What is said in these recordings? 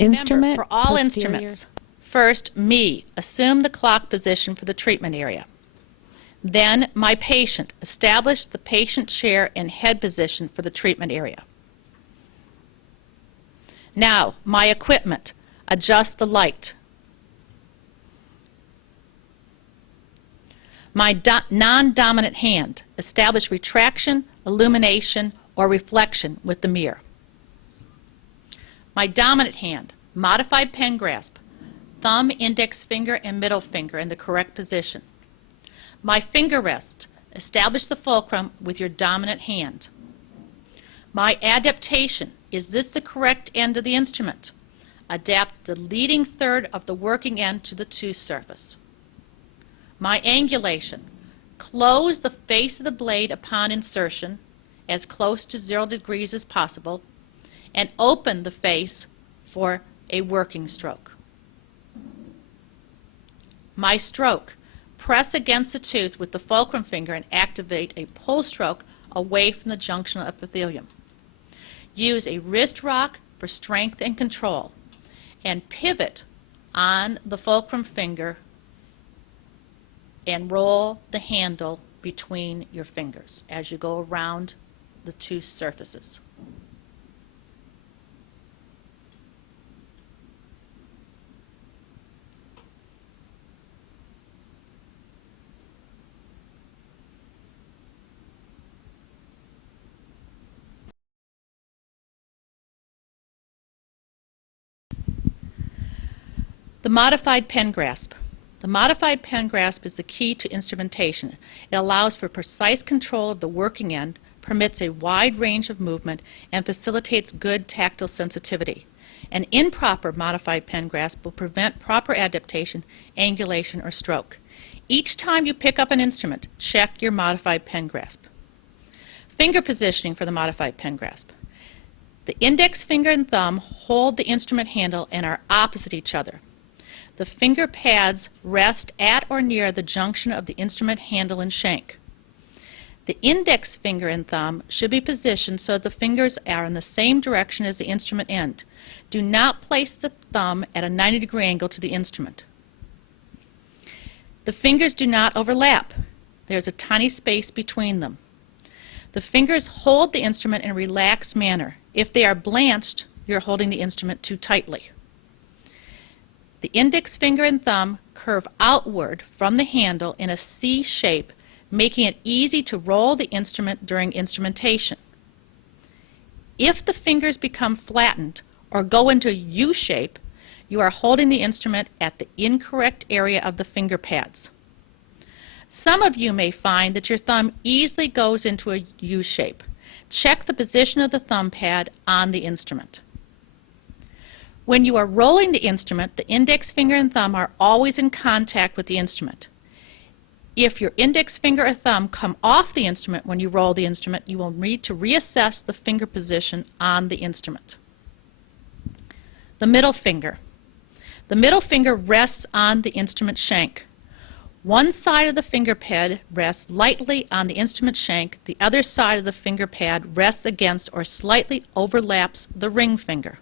Instrument, Remember, for all posterior. instruments, first, me, assume the clock position for the treatment area. Then, my patient, establish the patient chair and head position for the treatment area. Now, my equipment, adjust the light. My non-dominant hand, establish retraction, illumination, or reflection with the mirror. My dominant hand, modified pen grasp, thumb, index finger, and middle finger in the correct position. My finger rest, establish the fulcrum with your dominant hand. My adaptation, is this the correct end of the instrument? Adapt the leading third of the working end to the tooth surface. My angulation, close the face of the blade upon insertion as close to 0 degrees as possible and open the face for a working stroke. My stroke, press against the tooth with the fulcrum finger and activate a pull stroke away from the junctional epithelium. Use a wrist rock for strength and control and pivot on the fulcrum finger and roll the handle between your fingers as you go around the tooth surfaces. The modified pen grasp. The modified pen grasp is the key to instrumentation. It allows for precise control of the working end, permits a wide range of movement, and facilitates good tactile sensitivity. An improper modified pen grasp will prevent proper adaptation, angulation, or stroke. Each time you pick up an instrument, check your modified pen grasp. Finger positioning for the modified pen grasp. The index finger and thumb hold the instrument handle and are opposite each other. The finger pads rest at or near the junction of the instrument handle and shank. The index finger and thumb should be positioned so that the fingers are in the same direction as the instrument end. Do not place the thumb at a 90-degree angle to the instrument. The fingers do not overlap. There's a tiny space between them. The fingers hold the instrument in a relaxed manner. If they are blanched, you're holding the instrument too tightly. The index finger and thumb curve outward from the handle in a C shape, making it easy to roll the instrument during instrumentation. If the fingers become flattened or go into a U shape, you are holding the instrument at the incorrect area of the finger pads. Some of you may find that your thumb easily goes into a U shape. Check the position of the thumb pad on the instrument. When you are rolling the instrument, the index finger and thumb are always in contact with the instrument. If your index finger or thumb come off the instrument when you roll the instrument, you will need to reassess the finger position on the instrument. The middle finger. The middle finger rests on the instrument shank. One side of the finger pad rests lightly on the instrument shank. The other side of the finger pad rests against or slightly overlaps the ring finger.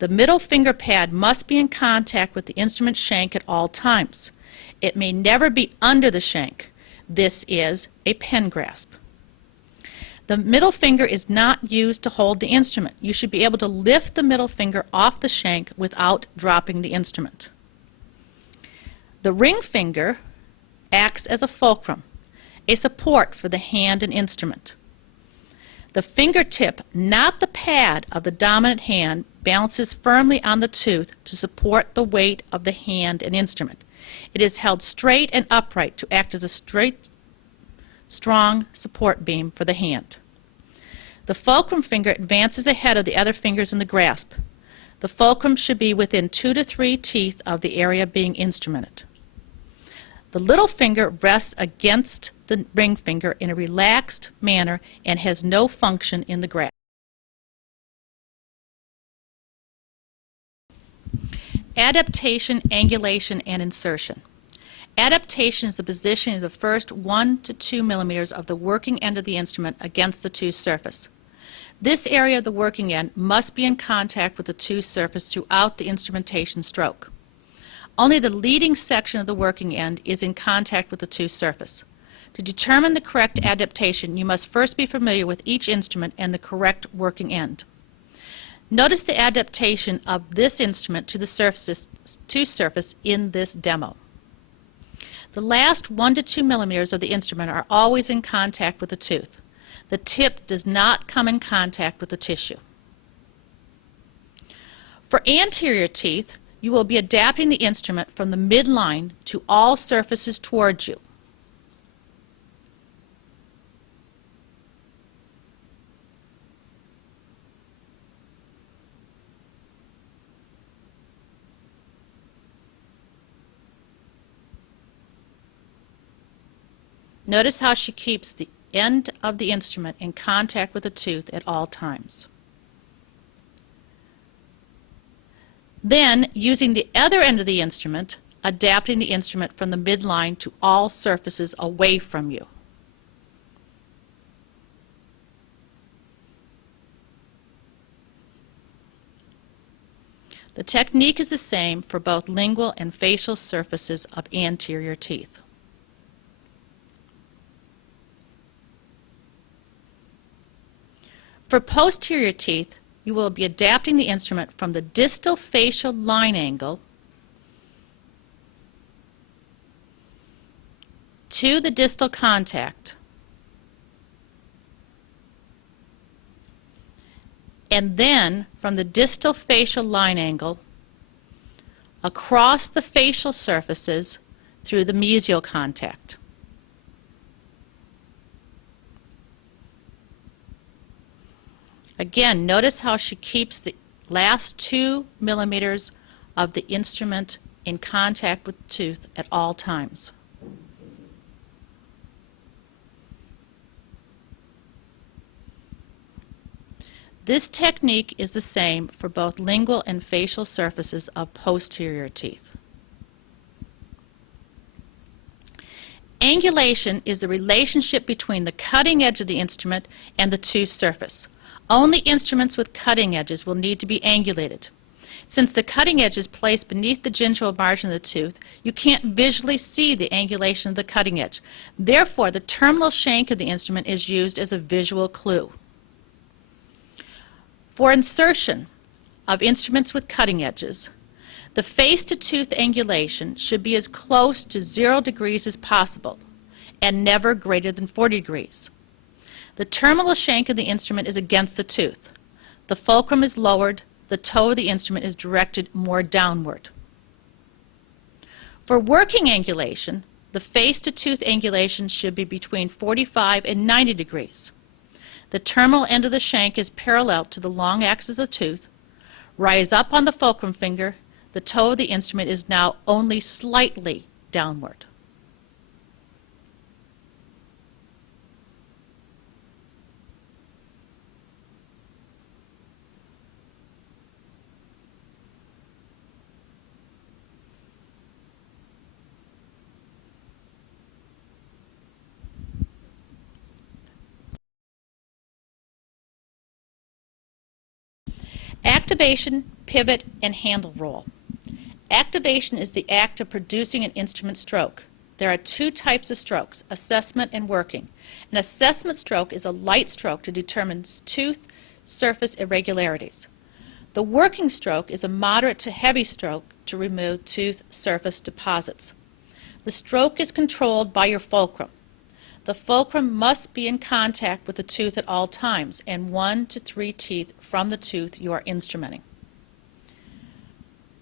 The middle finger pad must be in contact with the instrument shank at all times. It may never be under the shank. This is a pen grasp. The middle finger is not used to hold the instrument. You should be able to lift the middle finger off the shank without dropping the instrument. The ring finger acts as a fulcrum, a support for the hand and instrument. The fingertip, not the pad of the dominant hand, balances firmly on the tooth to support the weight of the hand and instrument. It is held straight and upright to act as a straight, strong support beam for the hand. The fulcrum finger advances ahead of the other fingers in the grasp. The fulcrum should be within 2 to 3 teeth of the area being instrumented. The little finger rests against the ring finger in a relaxed manner and has no function in the grasp. Adaptation, angulation, and insertion. Adaptation is the positioning of the first 1 to 2 millimeters of the working end of the instrument against the tooth surface. This area of the working end must be in contact with the tooth surface throughout the instrumentation stroke. Only the leading section of the working end is in contact with the tooth surface. To determine the correct adaptation, you must first be familiar with each instrument and the correct working end. Notice the adaptation of this instrument to the tooth surface in this demo. The last 1 to 2 millimeters of the instrument are always in contact with the tooth. The tip does not come in contact with the tissue. For anterior teeth, you will be adapting the instrument from the midline to all surfaces towards you. Notice how she keeps the end of the instrument in contact with the tooth at all times. Then, using the other end of the instrument, adapting the instrument from the midline to all surfaces away from you. The technique is the same for both lingual and facial surfaces of anterior teeth. For posterior teeth, you will be adapting the instrument from the distal facial line angle to the distal contact, and then from the distal facial line angle across the facial surfaces through the mesial contact. Again, notice how she keeps the last 2 millimeters of the instrument in contact with the tooth at all times. This technique is the same for both lingual and facial surfaces of posterior teeth. Angulation is the relationship between the cutting edge of the instrument and the tooth surface. Only instruments with cutting edges will need to be angulated. Since the cutting edge is placed beneath the gingival margin of the tooth, you can't visually see the angulation of the cutting edge. Therefore, the terminal shank of the instrument is used as a visual clue. For insertion of instruments with cutting edges, the face-to-tooth angulation should be as close to 0 degrees as possible and never greater than 40 degrees. The terminal shank of the instrument is against the tooth. The fulcrum is lowered, the toe of the instrument is directed more downward. For working angulation, the face-to-tooth angulation should be between 45 and 90 degrees. The terminal end of the shank is parallel to the long axis of the tooth. Rise up on the fulcrum finger. The toe of the instrument is now only slightly downward. Activation, pivot, and handle roll. Activation is the act of producing an instrument stroke. There are 2 types of strokes, assessment and working. An assessment stroke is a light stroke to determine tooth surface irregularities. The working stroke is a moderate to heavy stroke to remove tooth surface deposits. The stroke is controlled by your fulcrum. The fulcrum must be in contact with the tooth at all times and 1 to 3 teeth from the tooth you are instrumenting.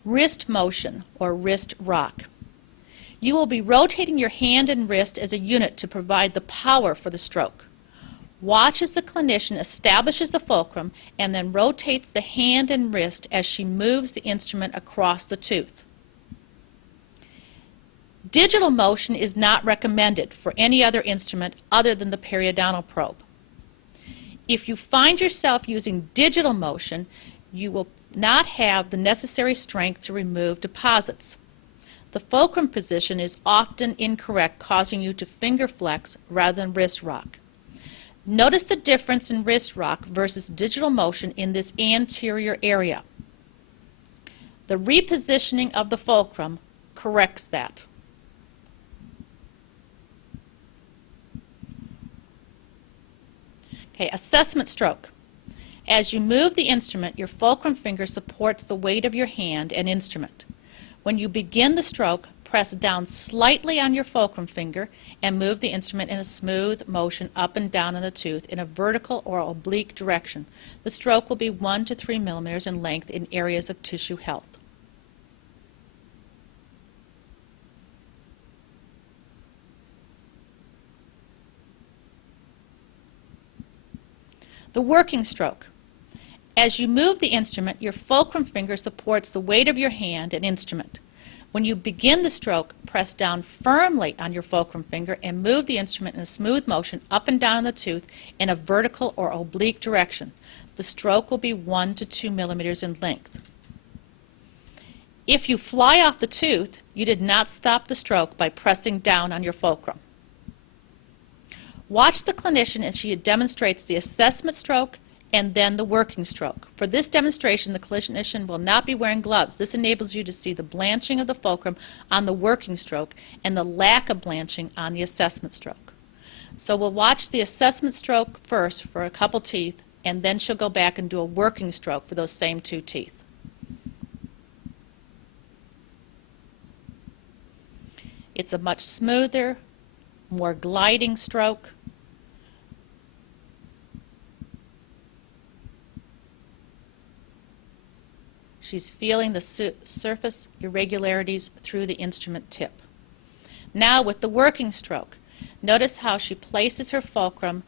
Wrist motion or wrist rock. You will be rotating your hand and wrist as a unit to provide the power for the stroke. Watch as the clinician establishes the fulcrum and then rotates the hand and wrist as she moves the instrument across the tooth. Digital motion is not recommended for any other instrument other than the periodontal probe. If you find yourself using digital motion, you will not have the necessary strength to remove deposits. The fulcrum position is often incorrect, causing you to finger flex rather than wrist rock. Notice the difference in wrist rock versus digital motion in this anterior area. The repositioning of the fulcrum corrects that. Okay, assessment stroke. As you move the instrument, your fulcrum finger supports the weight of your hand and instrument. When you begin the stroke, press down slightly on your fulcrum finger and move the instrument in a smooth motion up and down on the tooth in a vertical or oblique direction. The stroke will be 1 to 3 millimeters in length in areas of tissue health. The working stroke. As you move the instrument, your fulcrum finger supports the weight of your hand and instrument. When you begin the stroke, press down firmly on your fulcrum finger and move the instrument in a smooth motion up and down the tooth in a vertical or oblique direction. The stroke will be 1 to 2 millimeters in length. If you fly off the tooth, you did not stop the stroke by pressing down on your fulcrum. Watch the clinician as she demonstrates the assessment stroke and then the working stroke. For this demonstration, the clinician will not be wearing gloves. This enables you to see the blanching of the fulcrum on the working stroke and the lack of blanching on the assessment stroke. So we'll watch the assessment stroke first for a couple teeth, and then she'll go back and do a working stroke for those same 2 teeth. It's a much smoother, more gliding stroke. She's feeling the surface irregularities through the instrument tip. Now with the working stroke, notice how she places her fulcrum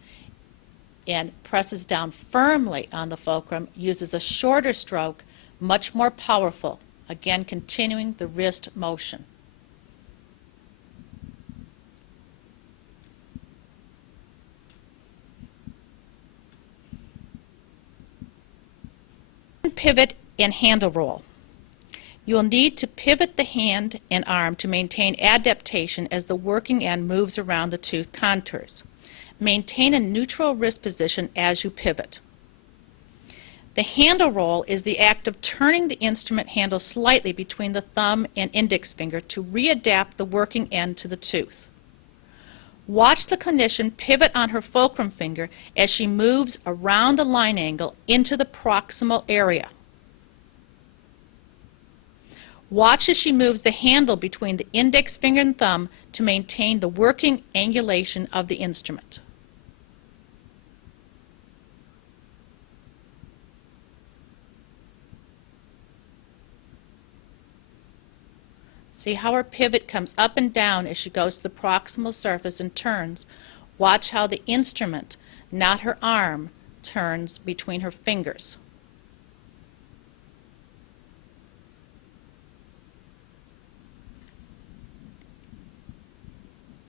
and presses down firmly on the fulcrum, uses a shorter stroke, much more powerful, again continuing the wrist motion. Pivot and handle roll. You will need to pivot the hand and arm to maintain adaptation as the working end moves around the tooth contours. Maintain a neutral wrist position as you pivot. The handle roll is the act of turning the instrument handle slightly between the thumb and index finger to readapt the working end to the tooth. Watch the clinician pivot on her fulcrum finger as she moves around the line angle into the proximal area. Watch as she moves the handle between the index finger and thumb to maintain the working angulation of the instrument. See how her pivot comes up and down as she goes to the proximal surface and turns. Watch how the instrument, not her arm, turns between her fingers.